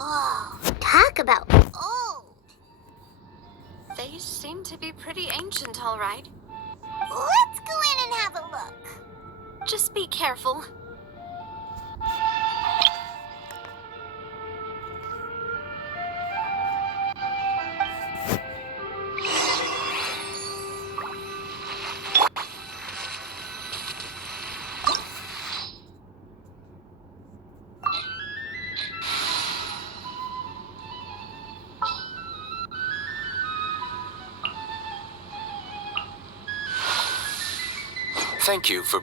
Oh, talk about old. They seem to be pretty ancient, all right. Let's go in and have a look. Just be careful. Thank you for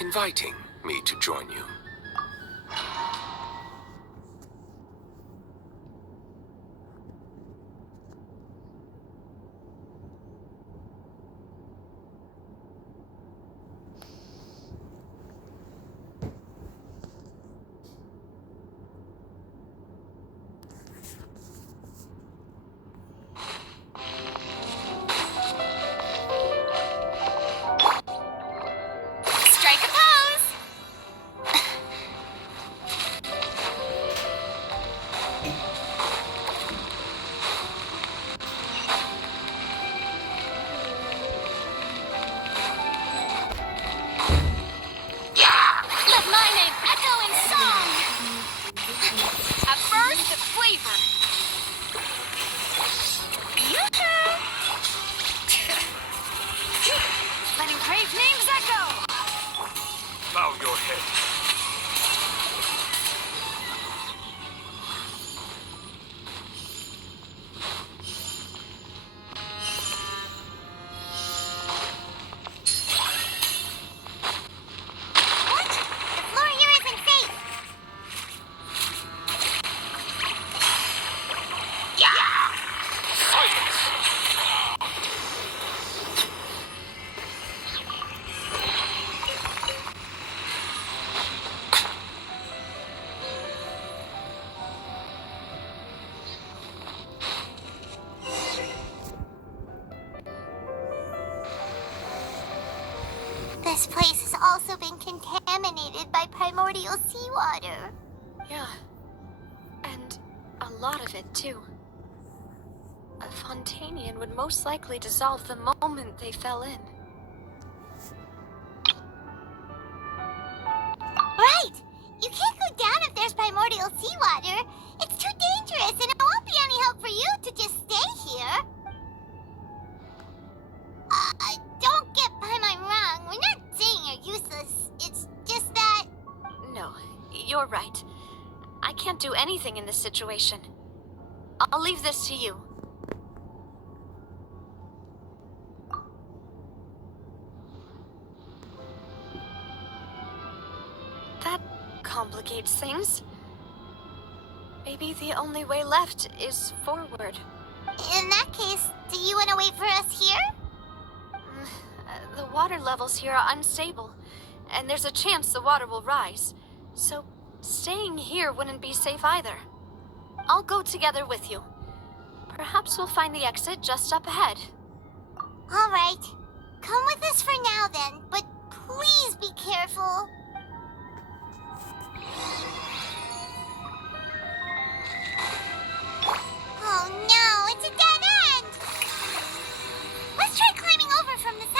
inviting me to join you. Strike a pose! Let my name echo in song! A burst of flavor! Yoo-hoo! Letting crave names echo! Bow your head. What? The floor here isn't safe. This place has also been contaminated by primordial seawater. Yeah. And a lot of it, too. A Fontainian would most likely dissolve the moment they fell in. Right! You can't go down if there's primordial seawater. It's too dangerous, and it won't be any help for you to just stay here. Don't get by my wrong. We're not saying you're useless. It's just that... No, you're right. I can't do anything in this situation. I'll leave this to you. That complicates things. Maybe the only way left is forward. In that case, do you want to wait for us here? The water levels here are unstable, and there's a chance the water will rise. So staying here wouldn't be safe either. I'll go together with you. Perhaps we'll find the exit just up ahead. All right. Come with us for now then, but please be careful. Oh no, it's a dead end! Let's try climbing over from the side.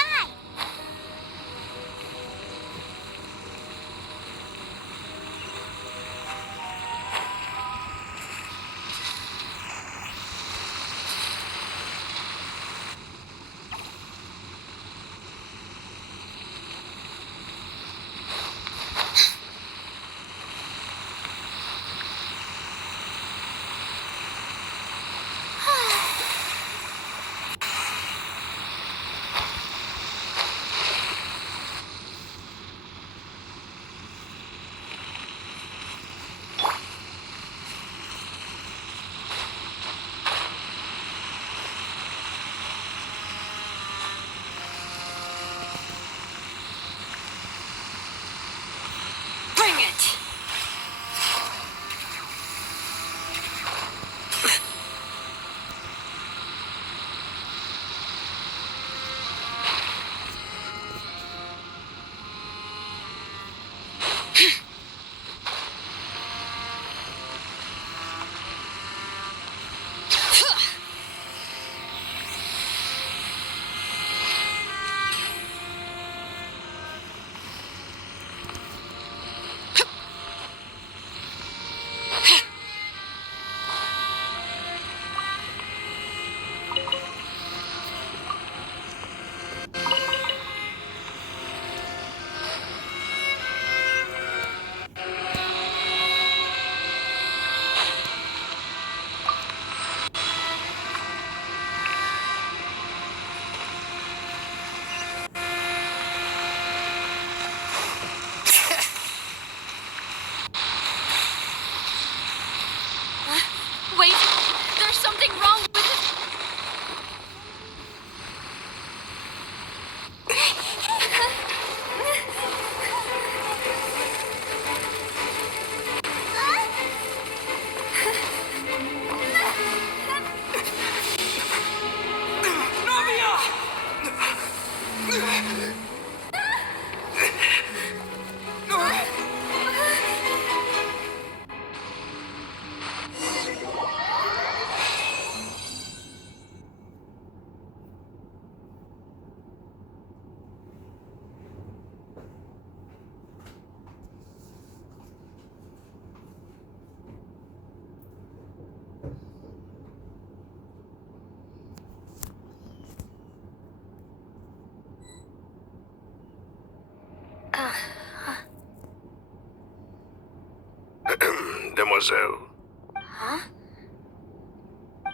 Demoiselle. Huh?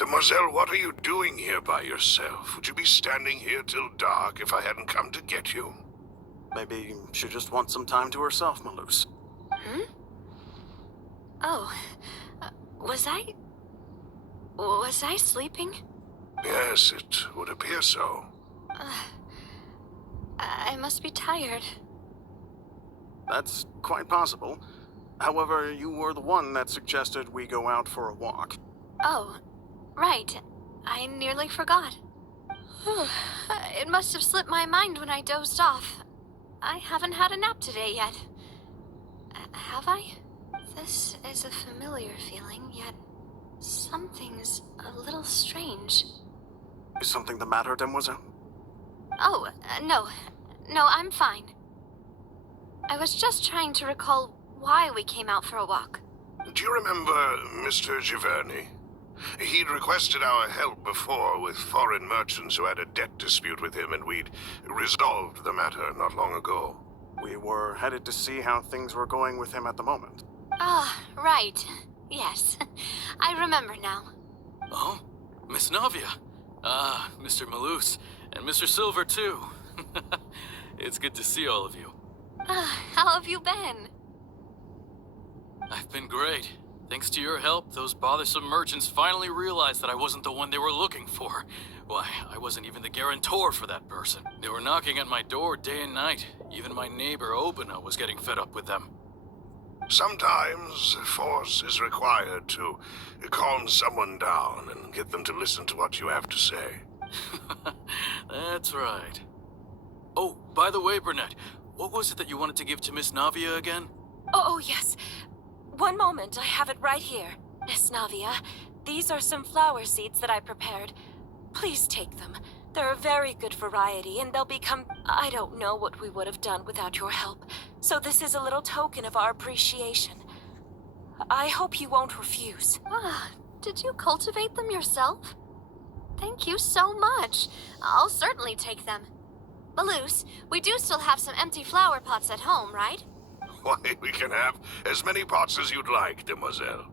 Demoiselle, what are you doing here by yourself? Would you be standing here till dark if I hadn't come to get you? Maybe she just wants some time to herself, Maloose. Hmm? Oh, was I sleeping? Yes, it would appear so. I must be tired. That's quite possible. However, you were the one that suggested we go out for a walk. Oh, right. I nearly forgot. It must have slipped my mind when I dozed off. I haven't had a nap today yet. Have I? This is a familiar feeling, yet something's a little strange. Is something the matter, Demoiselle? Oh, no. No, I'm fine. I was just trying to recall why we came out for a walk. Do you remember Mr. Giverny? He'd requested our help before with foreign merchants who had a debt dispute with him, and we'd resolved the matter not long ago. We were headed to see how things were going with him at the moment. Ah, right. Yes. I remember now. Oh, Miss Navia. Ah, Mr. Maloose. And Mr. Silver, too. It's good to see all of you. How have you been? I've been great. Thanks to your help, those bothersome merchants finally realized that I wasn't the one they were looking for. Why, I wasn't even the guarantor for that person. They were knocking at my door day and night. Even my neighbor, Obina, was getting fed up with them. Sometimes force is required to calm someone down and get them to listen to what you have to say. That's right. Oh, by the way, Burnett, what was it that you wanted to give to Miss Navia again? Oh, yes. One moment, I have it right here. Miss Navia, these are some flower seeds that I prepared. Please take them. They're a very good variety, and they'll become... I don't know what we would have done without your help. So this is a little token of our appreciation. I hope you won't refuse. Did you cultivate them yourself? Thank you so much. I'll certainly take them. Maloose, we do still have some empty flower pots at home, right? Why, we can have as many pots as you'd like, Demoiselle.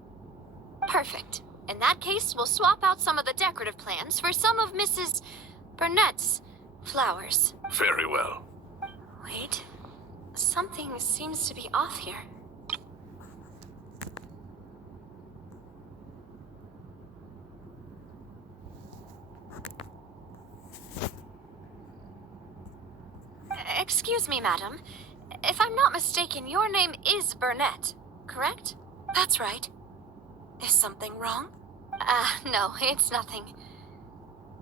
Perfect. In that case, we'll swap out some of the decorative plants for some of Mrs. Burnett's flowers. Very well. Wait. Something seems to be off here. Excuse me, madam. If I'm not mistaken, your name is Burnett, correct? That's right. Is something wrong? No, it's nothing.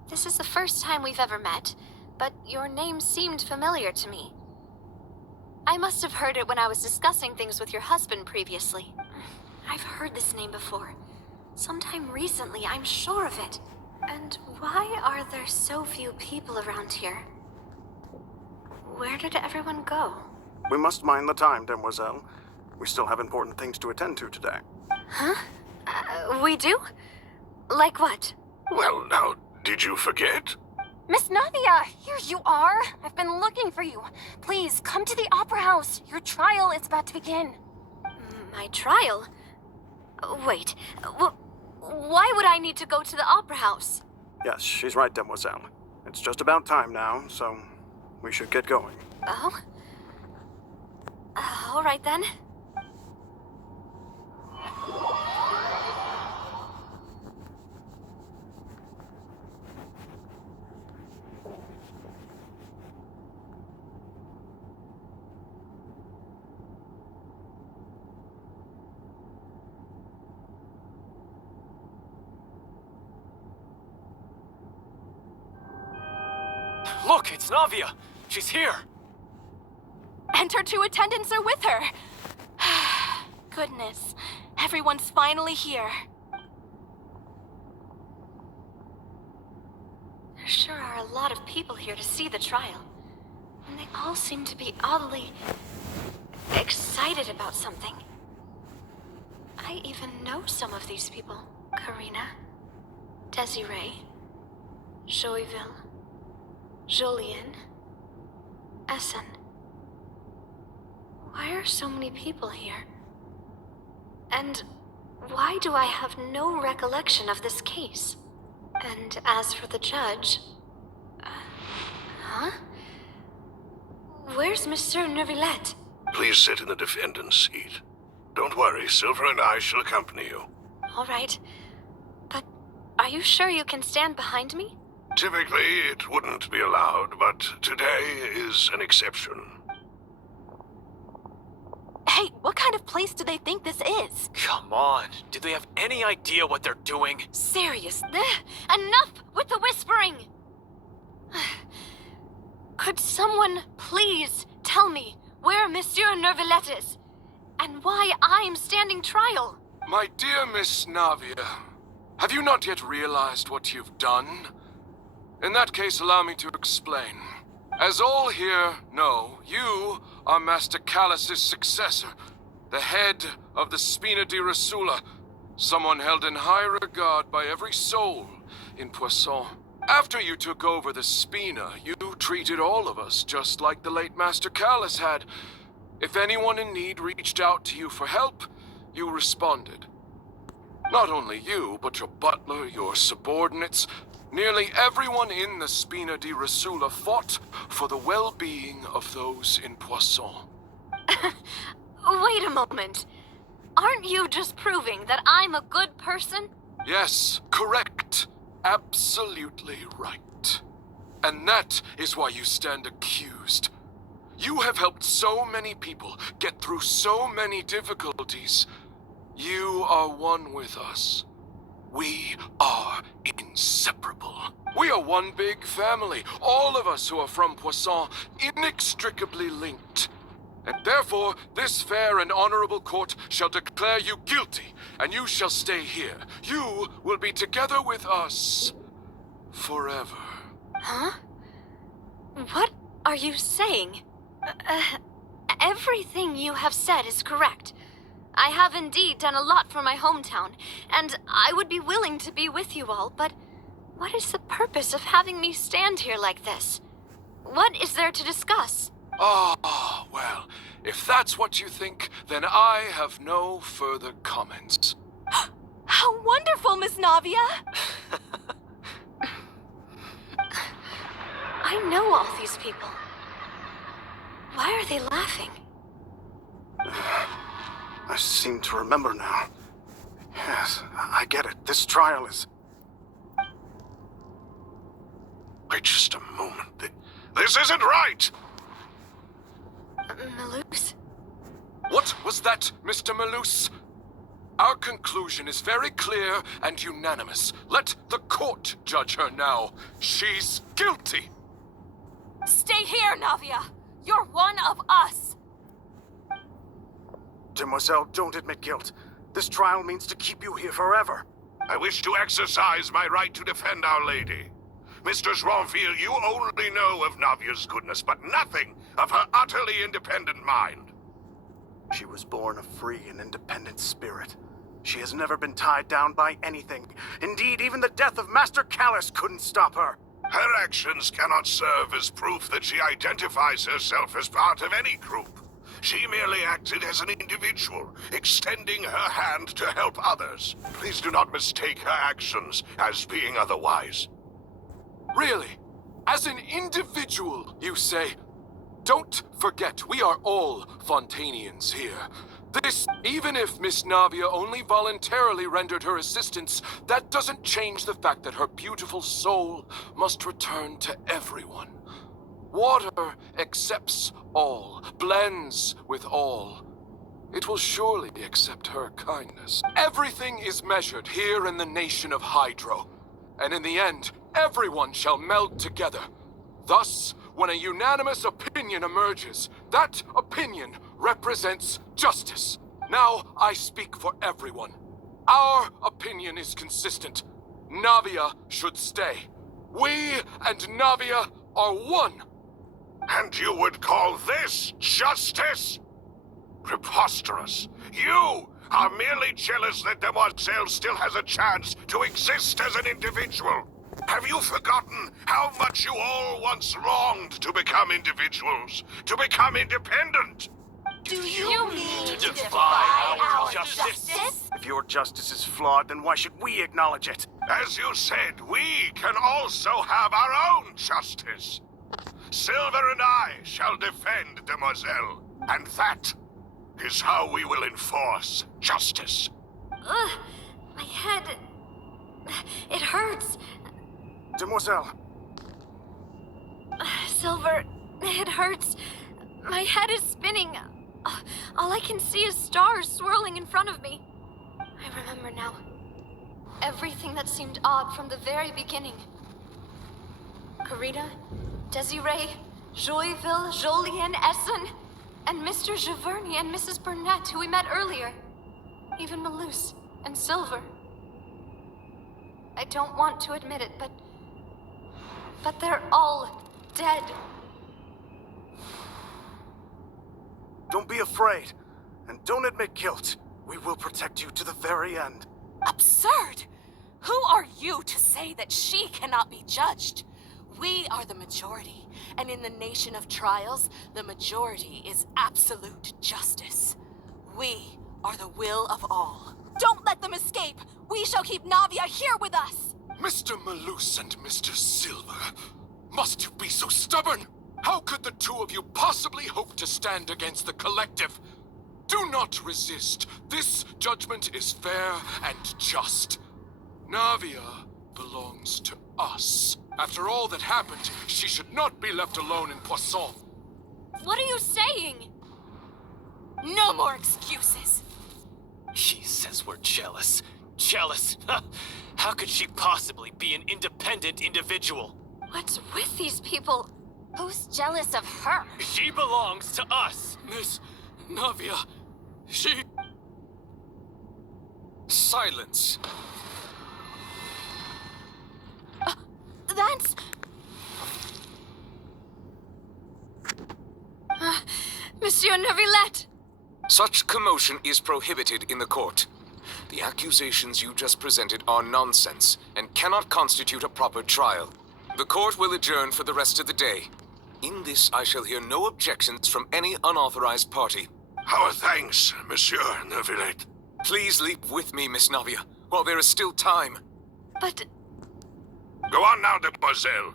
This is the first time we've ever met, but your name seemed familiar to me. I must have heard it when I was discussing things with your husband previously. I've heard this name before. Sometime recently, I'm sure of it. And why are there so few people around here? Where did everyone go? We must mind the time, Demoiselle. We still have important things to attend to today. Huh? We do? Like what? Well, now, did you forget? Miss Navia, here you are. I've been looking for you. Please, come to the Opera House. Your trial is about to begin. My trial? Wait, why would I need to go to the Opera House? Yes, she's right, Demoiselle. It's just about time now, so we should get going. Oh? All right then. Look, it's Navia! She's here! And her two attendants are with her. Goodness, everyone's finally here. There sure are a lot of people here to see the trial. And they all seem to be oddly excited about something. I even know some of these people. Karina, Desiree, Joyville, Julien, Essen. Why are so many people here? And why do I have no recollection of this case? And as for the judge... huh? Where's Monsieur Neuvillette? Please sit in the defendant's seat. Don't worry, Silver and I shall accompany you. All right. But are you sure you can stand behind me? Typically, it wouldn't be allowed, but today is an exception. Hey, what kind of place do they think this is? Come on, do they have any idea what they're doing? Serious. Enough with the whispering! Could someone please tell me where Monsieur Neuvillette is? And why I'm standing trial? My dear Miss Navia, have you not yet realized what you've done? In that case, allow me to explain. As all here know, you are Master Callus's successor, the head of the Spina di Rasula, someone held in high regard by every soul in Poisson. After you took over the Spina, you treated all of us just like the late Master Callus had. If anyone in need reached out to you for help, you responded. Not only you, but your butler, your subordinates, nearly everyone in the Spina di Rasula fought for the well-being of those in Poisson. Wait a moment. Aren't you just proving that I'm a good person? Yes, correct. Absolutely right. And that is why you stand accused. You have helped so many people get through so many difficulties. You are one with us. We are inseparable. We are one big family, all of us who are from Poisson, inextricably linked. And therefore, this fair and honorable court shall declare you guilty, and you shall stay here. You will be together with us forever. Huh? What are you saying? Everything you have said is correct. I have indeed done a lot for my hometown, and I would be willing to be with you all, but what is the purpose of having me stand here like this? What is there to discuss? Ah, well, if that's what you think, then I have no further comments. How wonderful, Miss Navia! I know all these people. Why are they laughing? I seem to remember now. Yes, I get it. This trial is... Wait just a moment. This isn't right! Malouse? What was that, Mr. Malouse? Our conclusion is very clear and unanimous. Let the court judge her now. She's guilty. Stay here, Navia. You're one of us. Demoiselle, don't admit guilt. This trial means to keep you here forever. I wish to exercise my right to defend Our Lady. Mr. Joinville, you only know of Navia's goodness, but nothing of her utterly independent mind. She was born a free and independent spirit. She has never been tied down by anything. Indeed, even the death of Master Callus couldn't stop her. Her actions cannot serve as proof that she identifies herself as part of any group. She merely acted as an individual, extending her hand to help others. Please do not mistake her actions as being otherwise. Really? As an individual, you say? Don't forget, we are all Fontainians here. This, even if Miss Navia only voluntarily rendered her assistance, that doesn't change the fact that her beautiful soul must return to everyone. Water accepts all, blends with all. It will surely accept her kindness. Everything is measured here in the nation of Hydro, and in the end, everyone shall meld together. Thus, when a unanimous opinion emerges, that opinion represents justice. Now I speak for everyone. Our opinion is consistent. Navia should stay. We and Navia are one. And you would call this justice? Preposterous. You are merely jealous that Demoiselle still has a chance to exist as an individual. Have you forgotten how much you all once longed to become individuals, to become independent? Do you mean to defy our justice? If your justice is flawed, then why should we acknowledge it? As you said, we can also have our own justice. Silver and I shall defend Demoiselle, and that is how we will enforce justice. Ugh, my head... It hurts. Demoiselle, Silver, it hurts. My head is spinning. All I can see is stars swirling in front of me. I remember now. Everything that seemed odd from the very beginning. Karina, Desiree, Joyville, Jolien, Essen, and Mr. Giverny and Mrs. Burnett, who we met earlier. Even Malus and Silver. I don't want to admit it, but they're all dead. don't be afraid. And don't admit guilt. We will protect you to the very end. Absurd! Who are you to say that she cannot be judged? We are the majority, and in the nation of trials, the majority is absolute justice. We are the will of all. Don't let them escape! We shall keep Navia here with us! Mr. Malus and Mr. Silver, must you be so stubborn? How could the two of you possibly hope to stand against the collective? Do not resist. This judgment is fair and just. Navia belongs to us. After all that happened, she should not be left alone in Poisson. What are you saying? No more excuses! She says we're jealous. Jealous? How could she possibly be an independent individual? What's with these people? Who's jealous of her? She belongs to us. Miss Navia, she... Silence. That's... Monsieur Neuvillette! Such commotion is prohibited in the court. The accusations you just presented are nonsense and cannot constitute a proper trial. The court will adjourn for the rest of the day. In this, I shall hear no objections from any unauthorized party. Our thanks, Monsieur Neuvillette. Please leave with me, Miss Navia, while there is still time. But... Go on now, Demoiselle.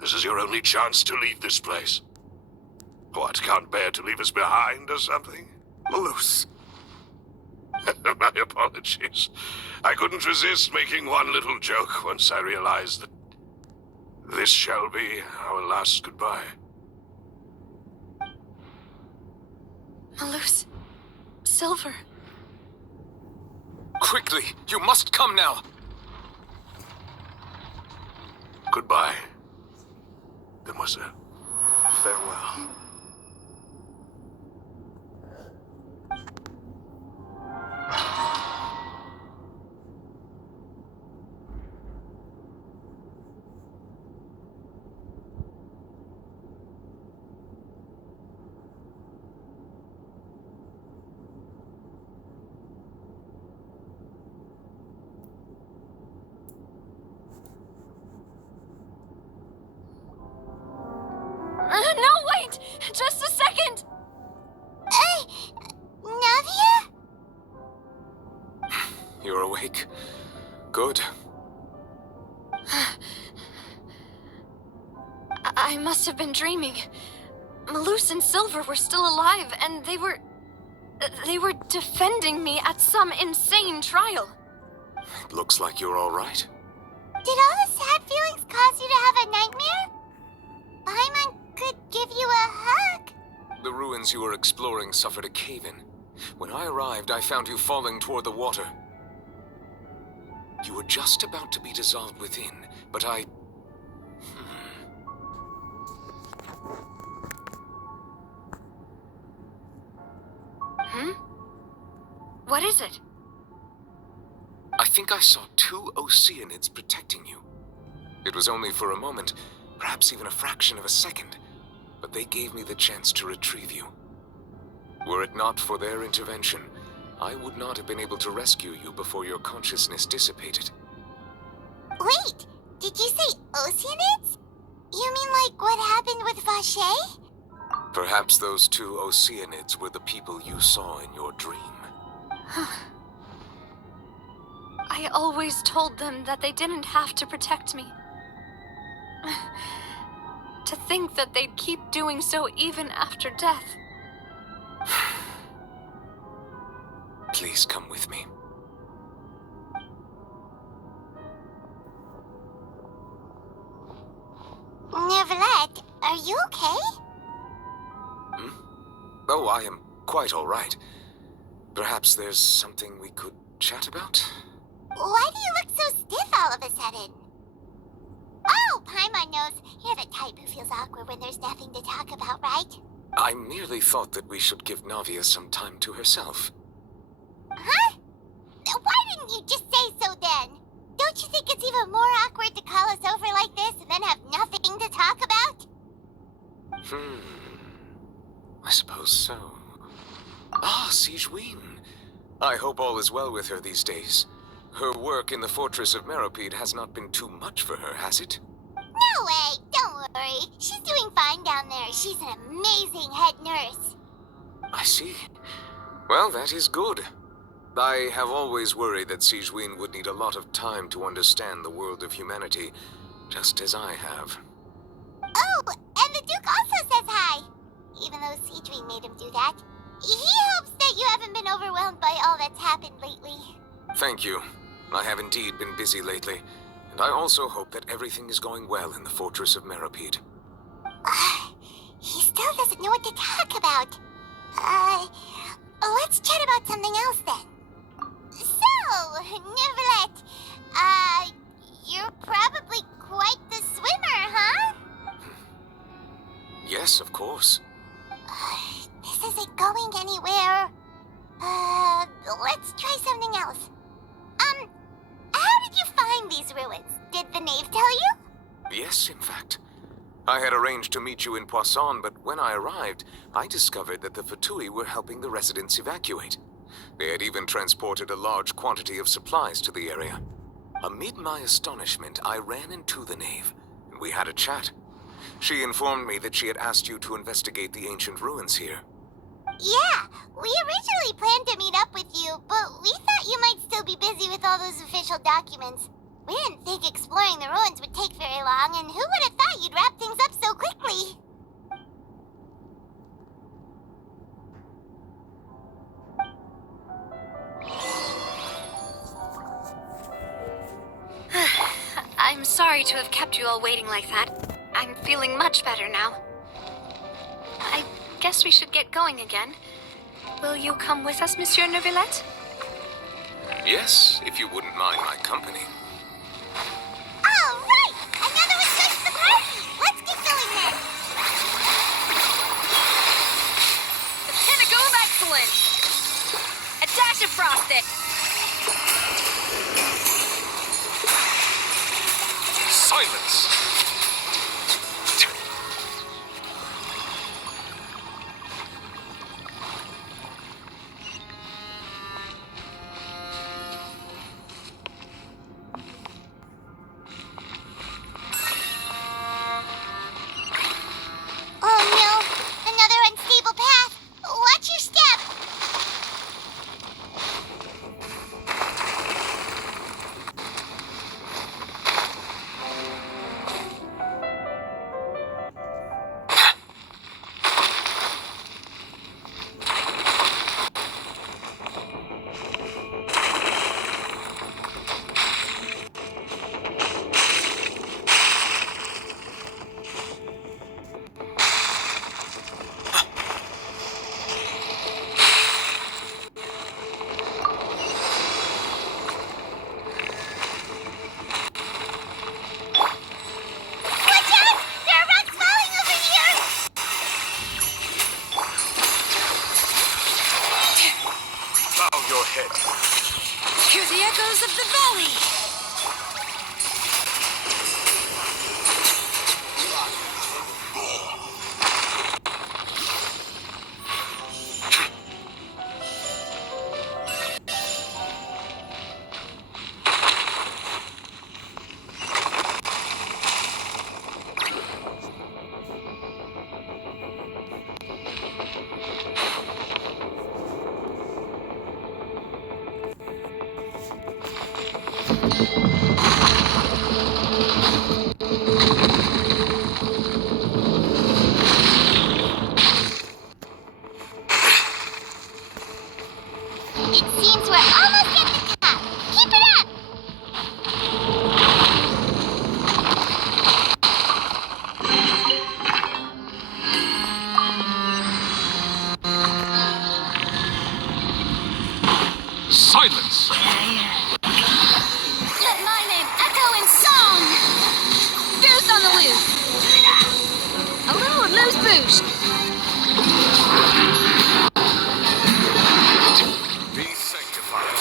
This is your only chance to leave this place. What, can't bear to leave us behind or something? Malus. My apologies. I couldn't resist making one little joke once I realized that this shall be our last goodbye. Malus... Silver... Quickly, you must come now. Goodbye, Demoiselle. Farewell. No, wait! Just a second! Navia? You're awake. Good. I must have been dreaming. Malus and Silver were still alive, and they were defending me at some insane trial. It looks like you're all right. Did all the sad feelings cause you to have a nightmare? Paimon could give you a hug. The ruins you were exploring suffered a cave-in. When I arrived, I found you falling toward the water. You were just about to be dissolved within, but I... What is it? I think I saw 2 Oceanids protecting you. It was only for a moment, perhaps even a fraction of a second, but they gave me the chance to retrieve you. Were it not for their intervention, I would not have been able to rescue you before your consciousness dissipated. Wait, did you say Oceanids? You mean like what happened with Vache? Perhaps those 2 Oceanids were the people you saw in your dream. I always told them that they didn't have to protect me. To think that they'd keep doing so even after death. Please come with me. Neuvillette, are you okay? Oh, I am quite all right. Perhaps there's something we could chat about? Why do you look so stiff all of a sudden? Oh, Paimon knows. You're the type who feels awkward when there's nothing to talk about, right? I merely thought that we should give Navia some time to herself. Huh? Why didn't you just say so then? Don't you think it's even more awkward to call us over like this and then have nothing to talk about? I suppose so. Ah, Sigewinne. I hope all is well with her these days. Her work in the Fortress of Meropide has not been too much for her, has it? No way! Don't worry. She's doing fine down there. She's an amazing head nurse. I see. Well, that is good. I have always worried that Sigewinne would need a lot of time to understand the world of humanity, just as I have. Oh, and the Duke also says hi. Even though Sigewinne made him do that. He hopes that you haven't been overwhelmed by all that's happened lately. Thank you. I have indeed been busy lately, and I also hope that everything is going well in the Fortress of Meropide. He still doesn't know what to talk about. Let's chat about something else then. So, Neuvillette, you're probably quite the swimmer, huh? Yes, of course. This isn't going anywhere. Let's try something else. How did you find these ruins? Did the knave tell you? Yes, in fact. I had arranged to meet you in Poisson, but when I arrived, I discovered that the Fatui were helping the residents evacuate. They had even transported a large quantity of supplies to the area. Amid my astonishment, I ran into the knave, and we had a chat. She informed me that she had asked you to investigate the ancient ruins here. Yeah, we originally planned to meet up with you, but we thought you might still be busy with all those official documents. We didn't think exploring the ruins would take very long, and who would have thought you'd wrap things up so quickly? I'm sorry to have kept you all waiting like that. I'm feeling much better now. I guess we should get going again. Will you come with us, Monsieur Neuvillette? Yes, if you wouldn't mind my company. All right! Another one joins the party! Let's get going then! The pinnacle of excellence! A dash of frosted! Silence! Oh no! Another unstable path! Watch your step! Watch out! There are rocks falling over here! Bow your head. Hear the echoes of the valley! It seems we're almost at the top. Keep it up! Silence! Let my name echo in song! Goose on the loose! A little amuse bouche! Be sanctified.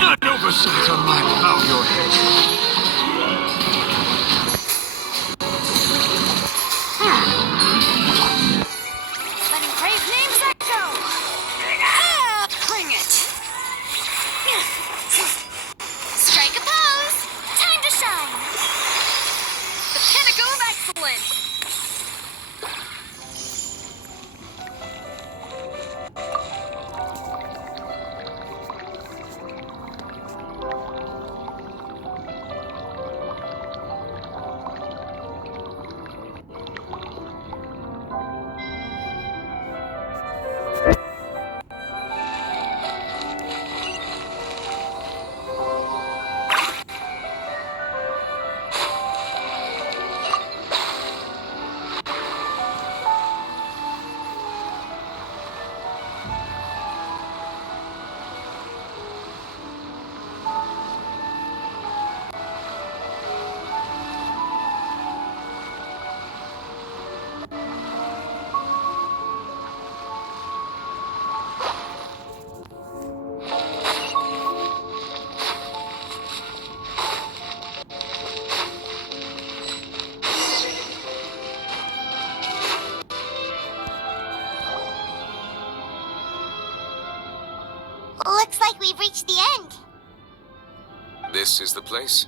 Not oversight on my bow your head. Let brave names echo! Ah, bring it! Strike a pose! Time to shine! The pinnacle of excellence! Looks like we've reached the end. This is the place.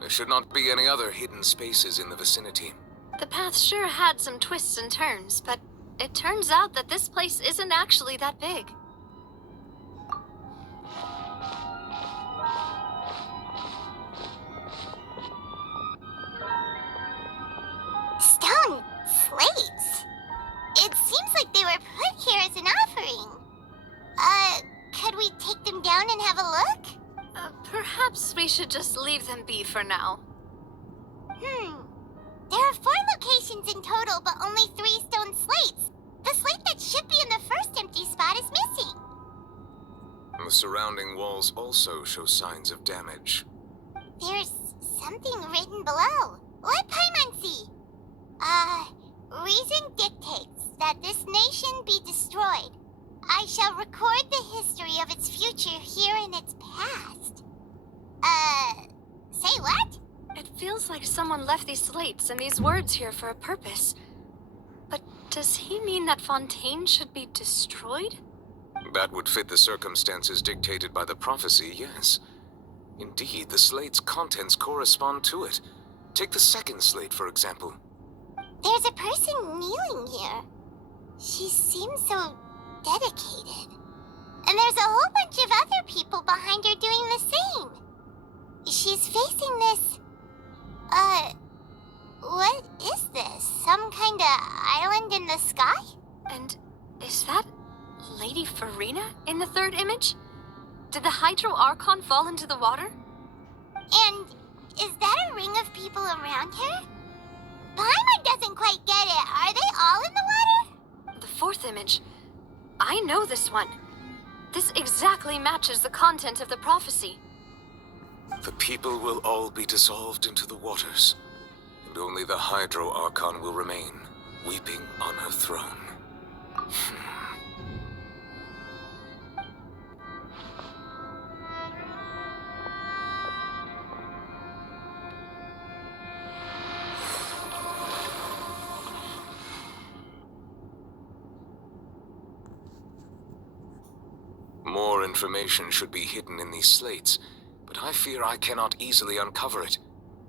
There should not be any other hidden spaces in the vicinity. The path sure had some twists and turns, but it turns out that this place isn't actually that big. Stone slates. It seems like they were put here as an offering. Could we take them down and have a look? Perhaps we should just leave them be for now. There are 4 locations in total, but only 3 stone slates. The slate that should be in the first empty spot is missing. The surrounding walls also show signs of damage. There's something written below. Let Paimon see. Reason dictates that this nation be destroyed. I shall record the history of its future here in its past. Say what? It feels like someone left these slates and these words here for a purpose. But does he mean that Fontaine should be destroyed? That would fit the circumstances dictated by the prophecy, yes. Indeed, the slate's contents correspond to it. Take the second slate, for example. There's a person kneeling here. She seems so dedicated. And there's a whole bunch of other people behind her doing the same. She's facing this... what is this? Some kind of island in the sky? And is that Lady Farina in the third image? Did the Hydro Archon fall into the water? And is that a ring of people around her? Paimon doesn't quite get it. Are they all in the water? The fourth image. I know this one. This exactly matches the content of the prophecy. The people will all be dissolved into the waters, and only the Hydro Archon will remain, weeping on her throne. More information should be hidden in these slates, but I fear I cannot easily uncover it,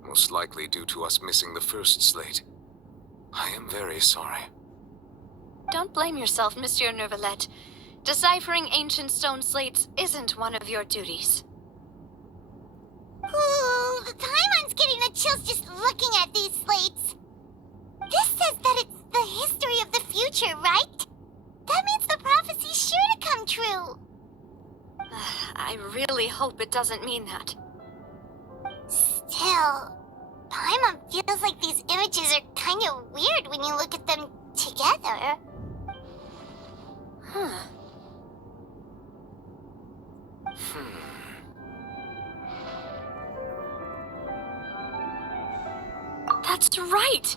most likely due to us missing the first slate. I am very sorry. Don't blame yourself, Monsieur Neuvillette. Deciphering ancient stone slates isn't one of your duties. Ooh, Paimon's getting the chills just looking at these slates. This says that it's the history of the future, right? That means the prophecy's sure to come true. I really hope it doesn't mean that. Still, Paimon feels like these images are kind of weird when you look at them together. Huh. That's right!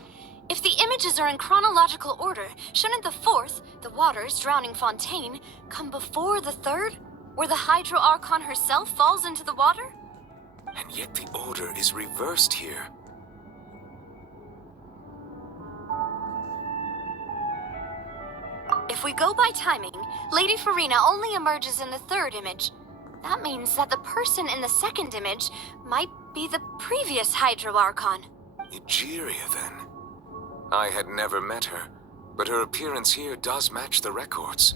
If the images are in chronological order, shouldn't the fourth, the waters drowning Fontaine, come before the third? Where the Hydro Archon herself falls into the water? And yet the order is reversed here. If we go by timing, Lady Farina only emerges in the third image. That means that the person in the second image might be the previous Hydro Archon. Egeria, then. I had never met her, but her appearance here does match the records.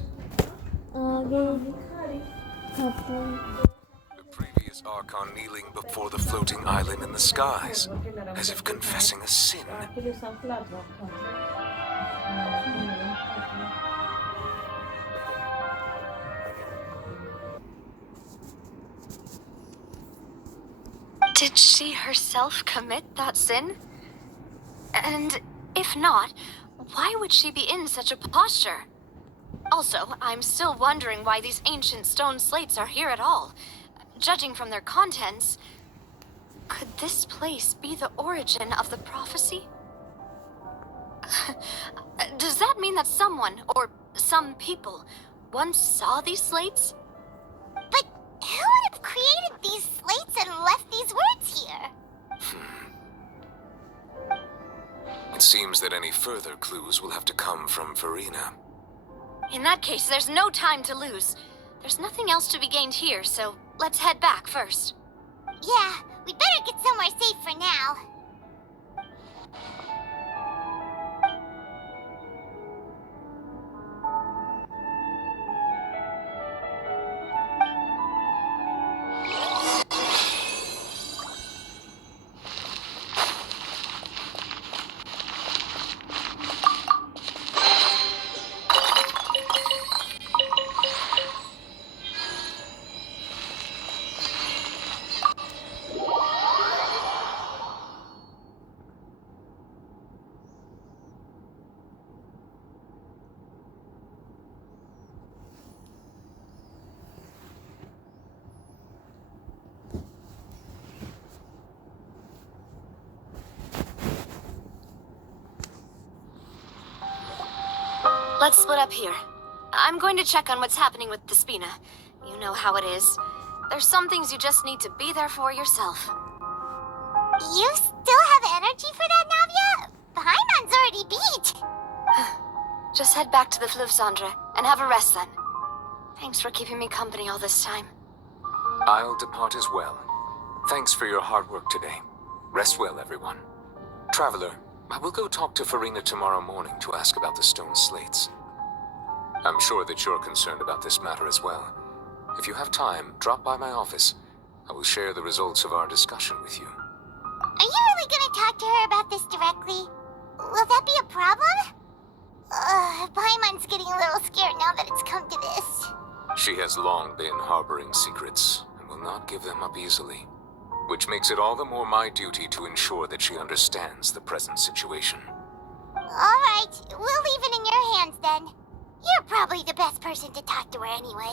The previous Archon kneeling before the floating island in the skies, as if confessing a sin. Did she herself commit that sin? And if not, why would she be in such a posture? Also, I'm still wondering why these ancient stone slates are here at all. Judging from their contents, could this place be the origin of the prophecy? Does that mean that someone, or some people, once saw these slates? But who would have created these slates and left these words here? It seems that any further clues will have to come from Farina. In that case, there's no time to lose. There's nothing else to be gained here, so let's head back first. Yeah, we'd better get somewhere safe for now. Let's split up here. I'm going to check on what's happening with the Spina. You know how it is. There's some things you just need to be there for yourself. You still have energy for that, Navia? Paimon's already beat. Just head back to the Fleuve Cendre and have a rest then. Thanks for keeping me company all this time. I'll depart as well. Thanks for your hard work today. Rest well, everyone. Traveler, I will go talk to Farina tomorrow morning to ask about the stone slates. I'm sure that you're concerned about this matter as well. If you have time, drop by my office. I will share the results of our discussion with you. Are you really gonna talk to her about this directly? Will that be a problem? Paimon's getting a little scared now that it's come to this. She has long been harboring secrets and will not give them up easily, which makes it all the more my duty to ensure that she understands the present situation. Alright, we'll leave it in your hands then. You're probably the best person to talk to her anyway.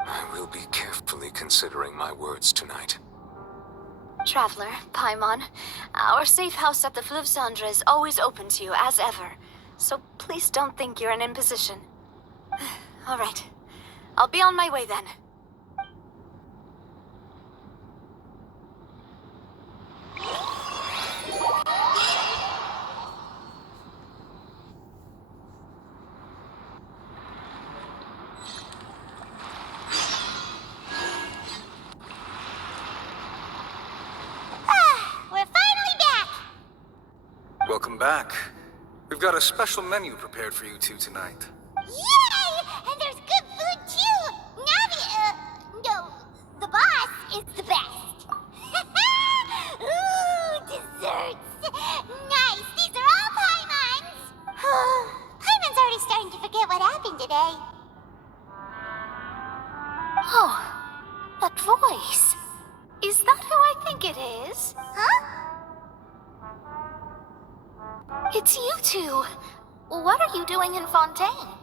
I will be carefully considering my words tonight. Traveler, Paimon, our safe house at the Fleuve Cendre is always open to you as ever, so please don't think you're an imposition. All right, I'll be on my way then. We're finally back! Welcome back. We've got a special menu prepared for you two tonight. Yay! And there's good food too! Navia, no, the boss is the best. Ooh, desserts! Nice, these are all Paimon's! Paimon's already starting to forget what happened today. Oh, that voice. Is that who I think it is? Huh? It's you two. What are you doing in Fontaine?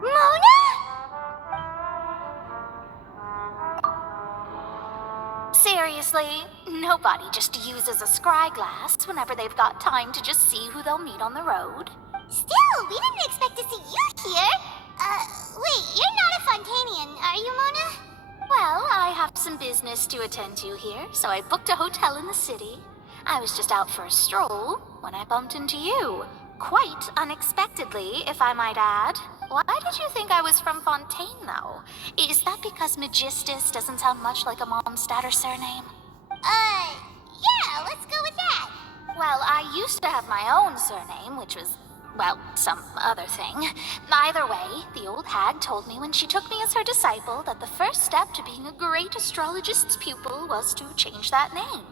Mona? Seriously, nobody just uses a scry glass whenever they've got time to just see who they'll meet on the road. Still, we didn't expect to see you here. Wait, you're not a Fontainian, are you, Mona? Well, I have some business to attend to here, so I booked a hotel in the city. I was just out for a stroll when I bumped into you. Quite unexpectedly, if I might add. Why did you think I was from Fontaine, though? Is that because Magistus doesn't sound much like a Mondstadt surname? Yeah, let's go with that. Well, I used to have my own surname, which was, well, some other thing. Either way, the old hag told me when she took me as her disciple that the first step to being a great astrologist's pupil was to change that name.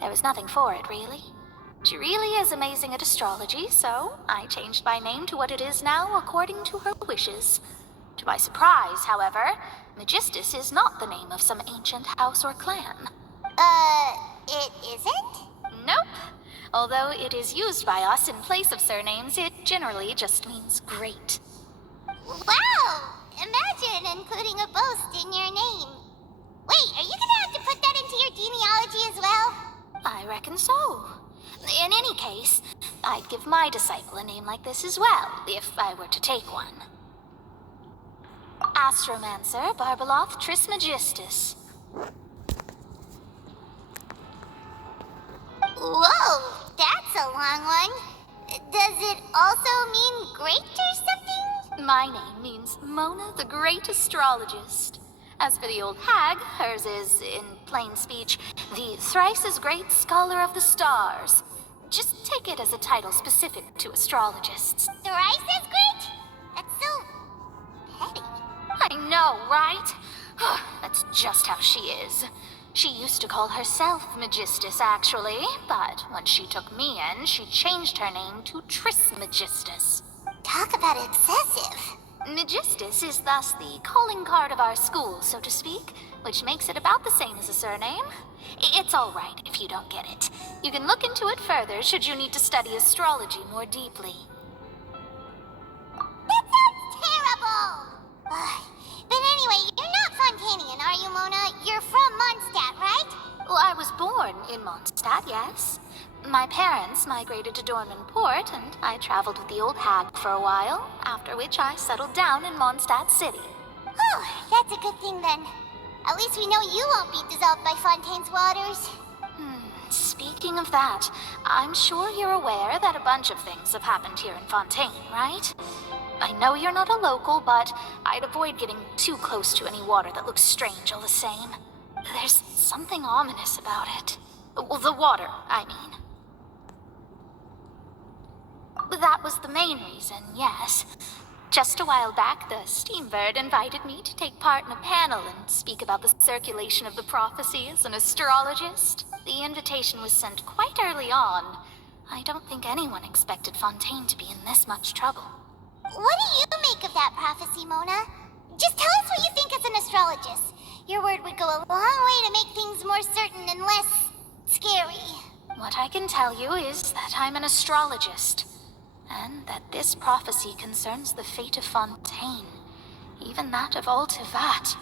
There was nothing for it, really. She really is amazing at astrology, so I changed my name to what it is now according to her wishes. To my surprise, however, Magistus is not the name of some ancient house or clan. It isn't? Nope. Although it is used by us in place of surnames, it generally just means great. Wow! Imagine including a boast in your name. Wait, are you gonna have to put that into your genealogy as well? I reckon so. In any case, I'd give my disciple a name like this as well, if I were to take one. Astromancer Barbeloth Trismegistus. Whoa, that's a long one. Does it also mean great or something? My name means Mona the Great Astrologist. As for the old hag, hers is, in plain speech, the thrice-as-great Scholar of the Stars. Just take it as a title specific to astrologists. Thrice as great? That's so petty. I know, right? That's just how she is. She used to call herself Magistus, actually, but when she took me in, she changed her name to Trismegistus. Talk about excessive. Magistus is thus the calling card of our school, so to speak, which makes it about the same as a surname. It's all right if you don't get it. You can look into it further should you need to study astrology more deeply. That sounds terrible! But anyway, you're not Fontainian, are you, Mona? You're from Mondstadt, right? Well, I was born in Mondstadt, yes. My parents migrated to Dornman Port, and I traveled with the old hag for a while, after which I settled down in Mondstadt City. Oh, that's a good thing then. At least we know you won't be dissolved by Fontaine's waters. Speaking of that, I'm sure you're aware that a bunch of things have happened here in Fontaine, right? I know you're not a local, but I'd avoid getting too close to any water that looks strange all the same. There's something ominous about it. Well, the water, I mean. That was the main reason, yes. Just a while back, the Steambird invited me to take part in a panel and speak about the circulation of the prophecy as an astrologist. The invitation was sent quite early on. I don't think anyone expected Fontaine to be in this much trouble. What do you make of that prophecy, Mona? Just tell us what you think as an astrologist. Your word would go a long way to make things more certain and less scary. What I can tell you is that I'm an astrologist, and that this prophecy concerns the fate of Fontaine, even that of all Tevat.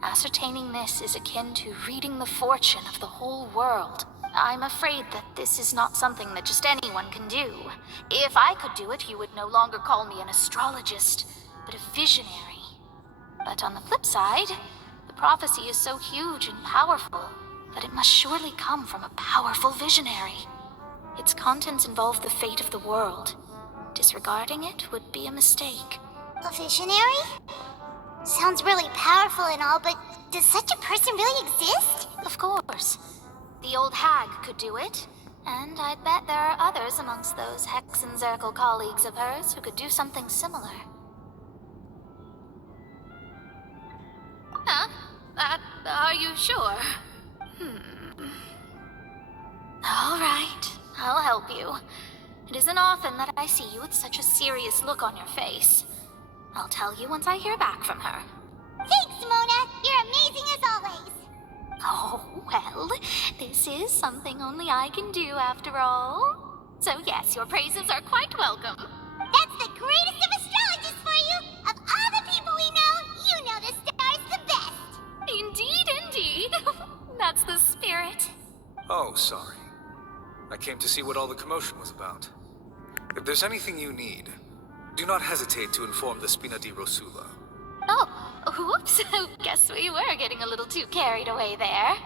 Ascertaining this is akin to reading the fortune of the whole world. I'm afraid that this is not something that just anyone can do. If I could do it, you would no longer call me an astrologist, but a visionary. But on the flip side, the prophecy is so huge and powerful that it must surely come from a powerful visionary. Its contents involve the fate of the world. Disregarding it would be a mistake. A visionary? Sounds really powerful and all, but does such a person really exist? Of Of course. The old hag could do it. And I'd bet there are others amongst those Hexenzirkel colleagues of hers who could do something similar. Huh? Are you sure? All right, I'll help you. It isn't often that I see you with such a serious look on your face. I'll tell you once I hear back from her. Thanks, Mona. You're amazing as always. Oh, well, this is something only I can do after all. So yes, your praises are quite welcome. That's the greatest of astrologists for you. Of all the people we know, you know the stars the best. Indeed, indeed. That's the spirit. Oh, sorry. I came to see what all the commotion was about. If there's anything you need, do not hesitate to inform the Spina di Rosula. Oh, whoops. Guess we were getting a little too carried away there.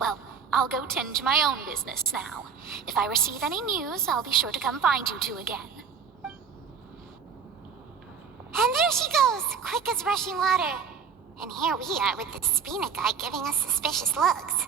Well, I'll go tend to my own business now. If I receive any news, I'll be sure to come find you two again. And there she goes, quick as rushing water. And here we are with the Spina guy giving us suspicious looks.